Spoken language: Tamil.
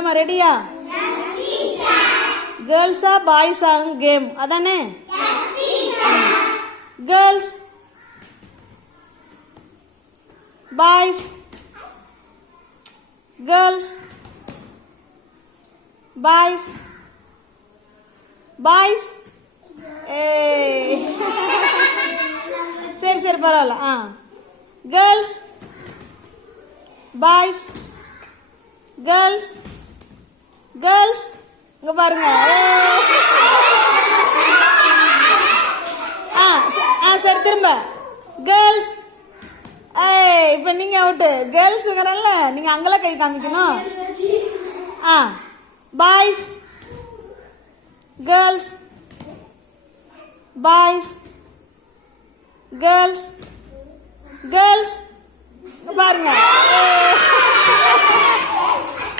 என்னம்மா ரெடியா? கேர்ள்ஸா பாய்ஸா கேம் அதானே? Girls boys girls boys boys. சரி சரி பரவாயில்ல. Girls boys girls girls. இங்கே பாருங்க. சரி திரும்ப கேர்ள்ஸ். இப்போ நீங்கள் அவுட்டு. கேர்ள்ஸுங்கிறல்ல நீங்கள் அங்கெல்லாம் கை காமிக்கணும். Boys girls boys girls girls. பாருங்க.